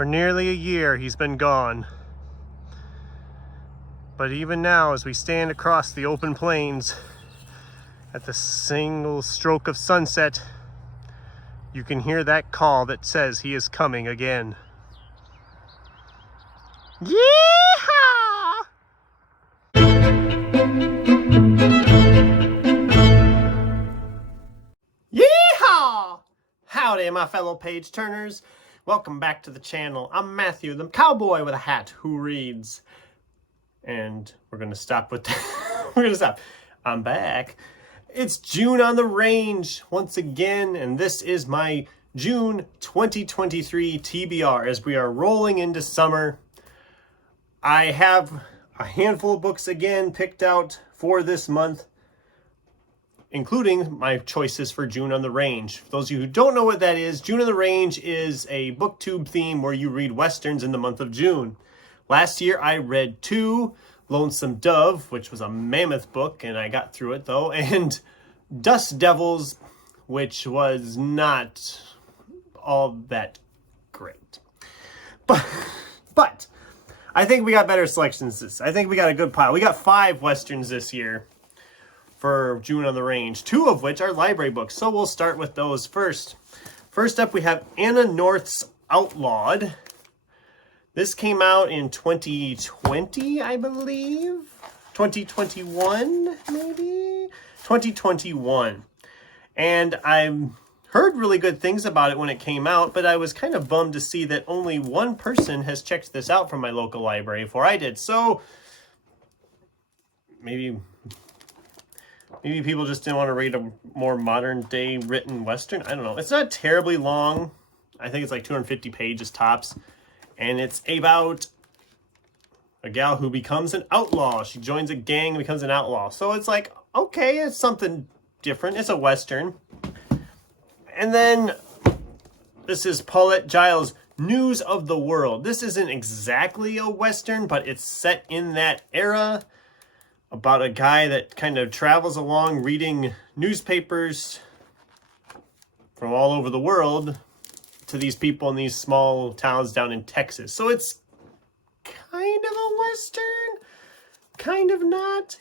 For nearly a year he's been gone. But even now, as we stand across the open plains at the single stroke of sunset, you can hear that call that says he is coming again. Yee Haw! Yee Haw! Howdy, my fellow page turners. Welcome back to the channel. I'm Matthew, the cowboy with a hat who reads. And we're gonna stop with that. We're gonna stop. I'm back. It's June on the range once again, and this is my June 2023 TBR as we are rolling into summer. I have a handful of books again picked out for this month, including my choices for June on the Range. For those of you who don't know what that is, June on the Range is a booktube theme where you read westerns in the month of June. Last year I read two, Lonesome Dove, which was a mammoth book, and I got through it though, and Dust Devils, which was not all that great. But I think we got better selections. I think we got a good pile. We got 5 westerns this year for June on the Range, 2 of which are library books. So we'll start with those first. First up, we have Anna North's Outlawed. This came out in 2020, I believe. 2021, maybe? 2021. And I heard really good things about it when it came out, but I was kind of bummed to see that only one person has checked this out from my local library before I did. So maybe people just didn't want to read a more modern day written Western. I don't know. It's not terribly long. I think it's like 250 pages tops. And it's about a gal who becomes an outlaw. She joins a gang and becomes an outlaw. So it's like, okay, it's something different. It's a Western. And then this is Paulette Giles' News of the World. This isn't exactly a Western, but it's set in that era about a guy that kind of travels along reading newspapers from all over the world to these people in these small towns down in Texas. So it's kind of a Western, kind of not.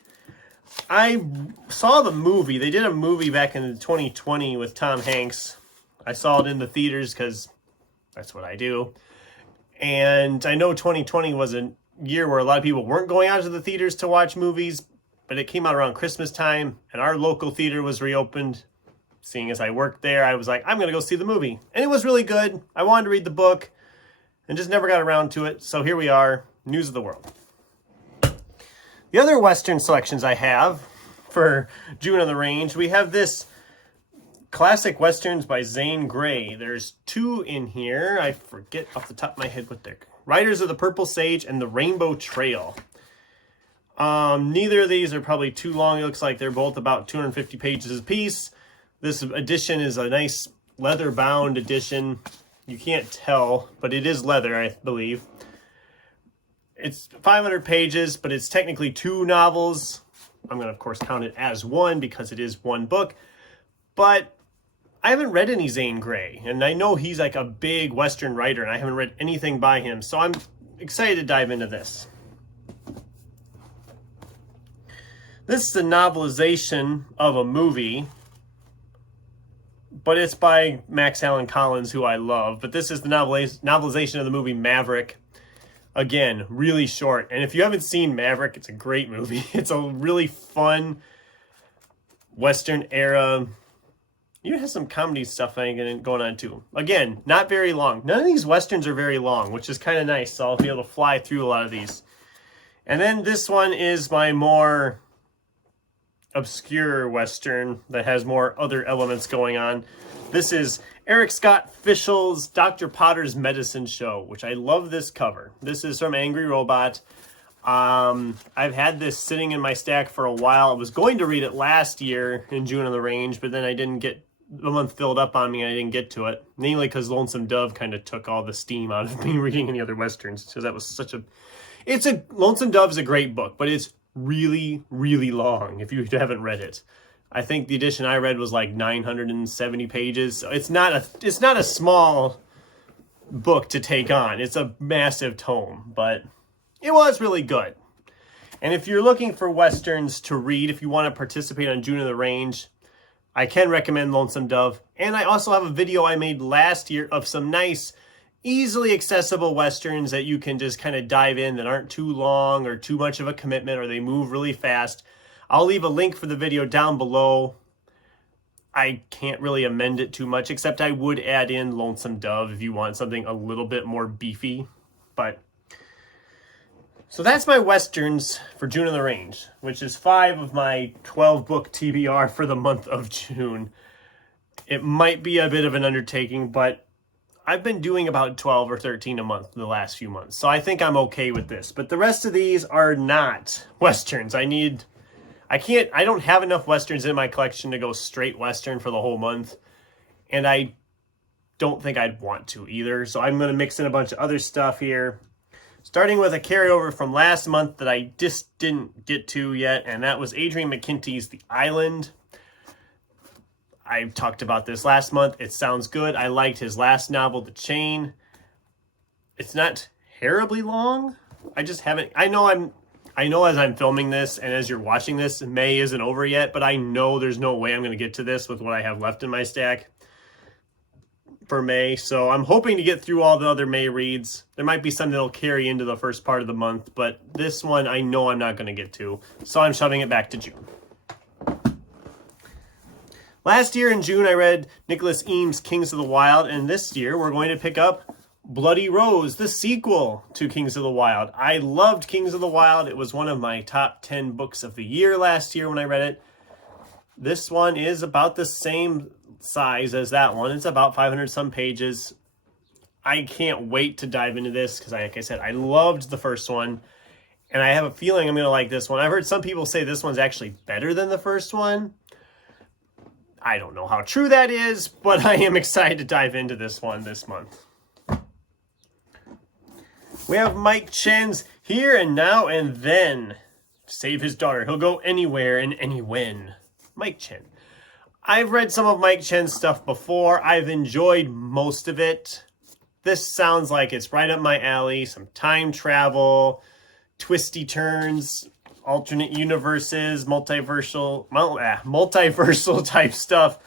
I saw the movie. They did a movie back in 2020 with Tom Hanks. I saw it in the theaters because that's what I do. And I know 2020 was a year where a lot of people weren't going out to the theaters to watch movies, but it came out around Christmas time, and our local theater was reopened. Seeing as I worked there, I was like, I'm going to go see the movie. And it was really good. I wanted to read the book and just never got around to it. So here we are, News of the World. The other Western selections I have for June on the Range, we have this Classic Westerns by Zane Grey. There's 2 in here. I forget off the top of my head what they're. Riders of the Purple Sage and the Rainbow Trail. Neither of these are probably too long. It looks like they're both about 250 pages apiece. This edition is a nice leather-bound edition. You can't tell, but it is leather, I believe. It's 500 pages, but it's technically 2 novels. I'm going to, of course, count it as 1 because it is 1 book. But I haven't read any Zane Grey, and I know he's like a big Western writer, and I haven't read anything by him, so I'm excited to dive into this. This is a novelization of a movie, but it's by Max Allan Collins, who I love. But this is the novelization of the movie Maverick. Again, really short. And if you haven't seen Maverick, it's a great movie. It's a really fun Western era. Even has some comedy stuff going on too. Again, not very long. None of these Westerns are very long, which is kind of nice. So I'll be able to fly through a lot of these. And then this one is my more obscure Western that has more other elements going on. This is Eric Scott Fischel's Dr. Potter's Medicine Show, which I love this cover. This is from Angry Robot. I've had this sitting in my stack for a while. I was going to read it last year in June on the Range, but then I didn't get the month filled up on me and I didn't get to it. Mainly because Lonesome Dove kind of took all the steam out of me reading any other Westerns. So that was such a... Lonesome Dove is a great book, but it's really, really long if you haven't read it. I think the edition I read was like 970 pages. So it's not a small book to take on. It's a massive tome, but it was really good. And if you're looking for Westerns to read, if you want to participate on June of the Range, I can recommend Lonesome Dove. And I also have a video I made last year of some nice, easily accessible Westerns that you can just kind of dive in that aren't too long or too much of a commitment or they move really fast. I'll leave a link for the video down below. I can't really amend it too much, except I would add in Lonesome Dove if you want something a little bit more beefy. But so that's my Westerns for June of the Range, which is 5 of my 12-book TBR for the month of June. It might be a bit of an undertaking, but I've been doing about 12 or 13 a month the last few months, so I think I'm okay with this. But the rest of these are not Westerns. I don't have enough Westerns in my collection to go straight Western for the whole month, and I don't think I'd want to either. So I'm going to mix in a bunch of other stuff here, starting with a carryover from last month that I just didn't get to yet, and that was Adrian McKinty's The Island. I talked about this last month. It sounds good. I liked his last novel, The Chain. It's not terribly long. I just haven't... I know as I'm filming this and as you're watching this, May isn't over yet, but I know there's no way I'm going to get to this with what I have left in my stack for May. So I'm hoping to get through all the other May reads. There might be some that'll carry into the first part of the month, but this one I know I'm not going to get to. So I'm shoving it back to June. Last year in June, I read Nicholas Eames' Kings of the Wild, and this year we're going to pick up Bloody Rose, the sequel to Kings of the Wild. I loved Kings of the Wild. It was one of my top 10 books of the year last year when I read it. This one is about the same size as that one. It's about 500 some pages. I can't wait to dive into this because, like I said, I loved the first one, and I have a feeling I'm going to like this one. I've heard some people say this one's actually better than the first one. I don't know how true that is, but I am excited to dive into this one this month. We have Mike Chen's Here and Now and Then. Save his daughter. He'll go anywhere and anywhen. Mike Chen. I've read some of Mike Chen's stuff before. I've enjoyed most of it. This sounds like it's right up my alley. Some time travel, twisty turns, alternate universes, multiversal type stuff.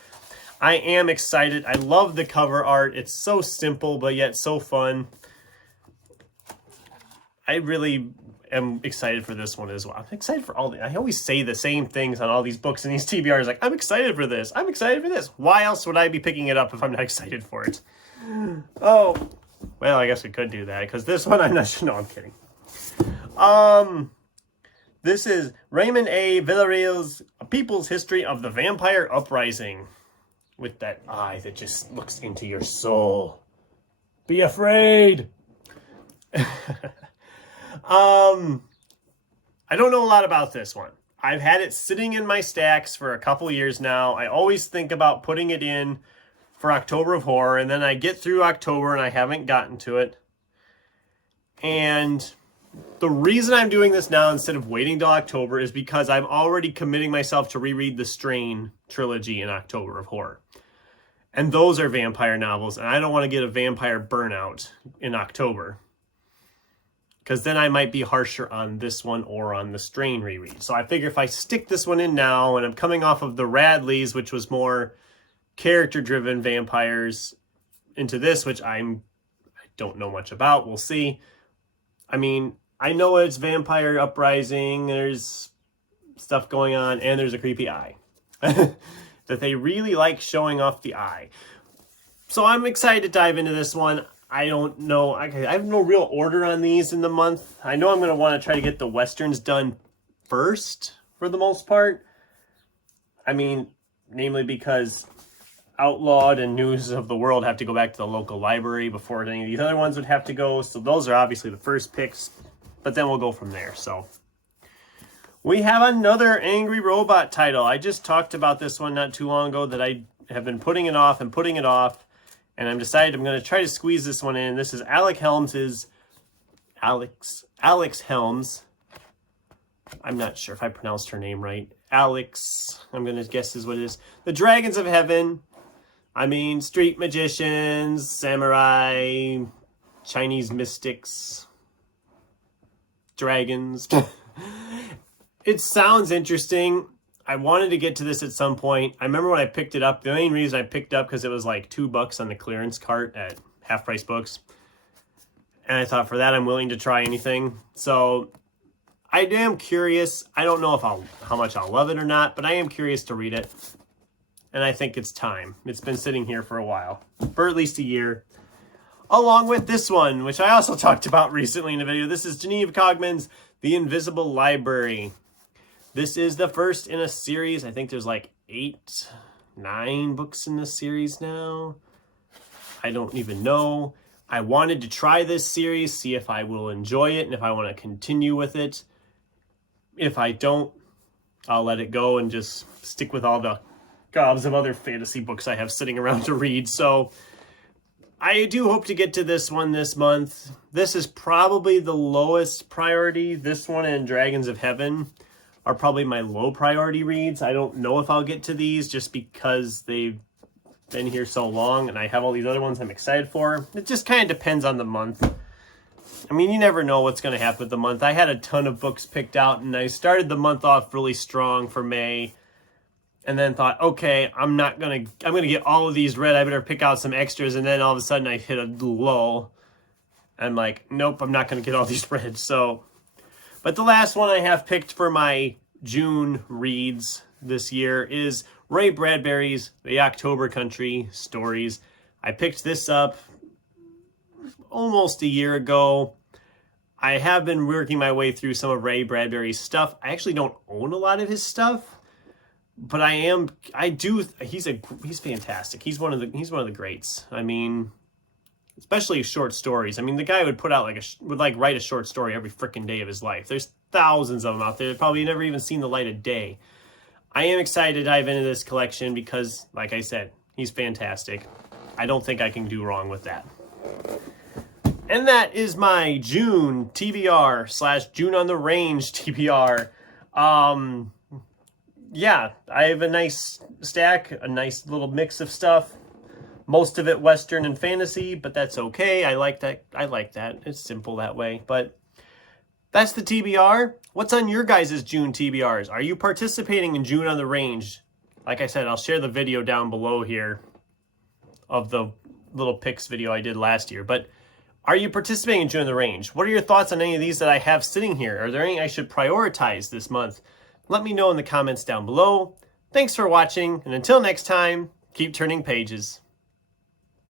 I am excited. I love the cover art. It's so simple, but yet so fun. I really am excited for this one as well. I'm excited for all the... I always say the same things on all these books and these TBRs. Like, I'm excited for this. I'm excited for this. Why else would I be picking it up if I'm not excited for it? Oh, well, I guess we could do that because this one I'm not sure. No, I'm kidding. This is Raymond A. Villarreal's A People's History of the Vampire Uprising. With that eye that just looks into your soul. Be afraid! I don't know a lot about this one. I've had it sitting in my stacks for a couple years now. I always think about putting it in for October of Horror, and then I get through October and I haven't gotten to it. And the reason I'm doing this now instead of waiting till October is because I'm already committing myself to reread the Strain trilogy in October of Horror. And those are vampire novels, and I don't want to get a vampire burnout in October, because then I might be harsher on this one or on the Strain reread. So I figure if I stick this one in now, and I'm coming off of the Radleys, which was more character-driven vampires, into this, which I don't know much about. We'll see. I mean, I know it's Vampire Uprising, there's stuff going on, and there's a creepy eye. That they really like showing off the eye. So I'm excited to dive into this one. I don't know. I have no real order on these in the month. I know I'm going to want to try to get the Westerns done first, for the most part. I mean, namely because Outlawed and News of the World have to go back to the local library before any of these other ones would have to go. So those are obviously the first picks, but then we'll go from there. So we have another Angry Robot title. I just talked about this one not too long ago that I have been putting it off and putting it off, and I'm decided I'm going to try to squeeze this one in. This is Alex Helms. I'm not sure if I pronounced her name right. Alex, I'm going to guess is what it is. The Dragons of Heaven. I mean, street magicians, samurai, Chinese mystics, dragons. It sounds interesting. I wanted to get to this at some point. I remember when I picked it up, the main reason I picked it up because it was like $2 on the clearance cart at Half Price Books. And I thought, for that, I'm willing to try anything. So I am curious. I don't know if how much I'll love it or not, but I am curious to read it. And I think it's time. It's been sitting here for a while, for at least a year. Along with this one, which I also talked about recently in a video. This is Genevieve Cogman's The Invisible Library. This is the first in a series. I think there's like 8, 9 books in this series now. I don't even know. I wanted to try this series, see if I will enjoy it and if I want to continue with it. If I don't, I'll let it go and just stick with all the gobs of other fantasy books I have sitting around to read. So I do hope to get to this one this month. This is probably the lowest priority. This one and Dragons of Heaven are probably my low priority reads. I don't know if I'll get to these just because they've been here so long and I have all these other ones I'm excited for. It just kind of depends on the month. I mean, you never know what's going to happen with the month. I had a ton of books picked out and I started the month off really strong for May and then thought, okay, I'm going to get all of these read. I better pick out some extras. And then all of a sudden I hit a lull. I'm like, nope, I'm not going to get all these read. So, but the last one I have picked for my June reads this year is Ray Bradbury's The October Country Stories. I picked this up almost a year ago. I have been working my way through some of Ray Bradbury's stuff. I actually don't own a lot of his stuff, but he's fantastic. He's one of the greats. I mean, especially short stories. I mean, the guy would put out write a short story every freaking day of his life. There's thousands of them out there that probably never even seen the light of day. I am excited to dive into this collection because, like I said, he's fantastic. I don't think I can do wrong with that. And that is my June TBR / June on the Range TBR. Yeah, I have a nice stack, a nice little mix of stuff. Most of it Western and fantasy, but that's okay. I like that. It's simple that way. But that's the TBR. What's on your guys' June TBRs? Are you participating in June on the Range? Like I said, I'll share the video down below here of the little picks video I did last year. But are you participating in June on the Range? What are your thoughts on any of these that I have sitting here? Are there any I should prioritize this month? Let me know in the comments down below. Thanks for watching, and until next time, keep turning pages.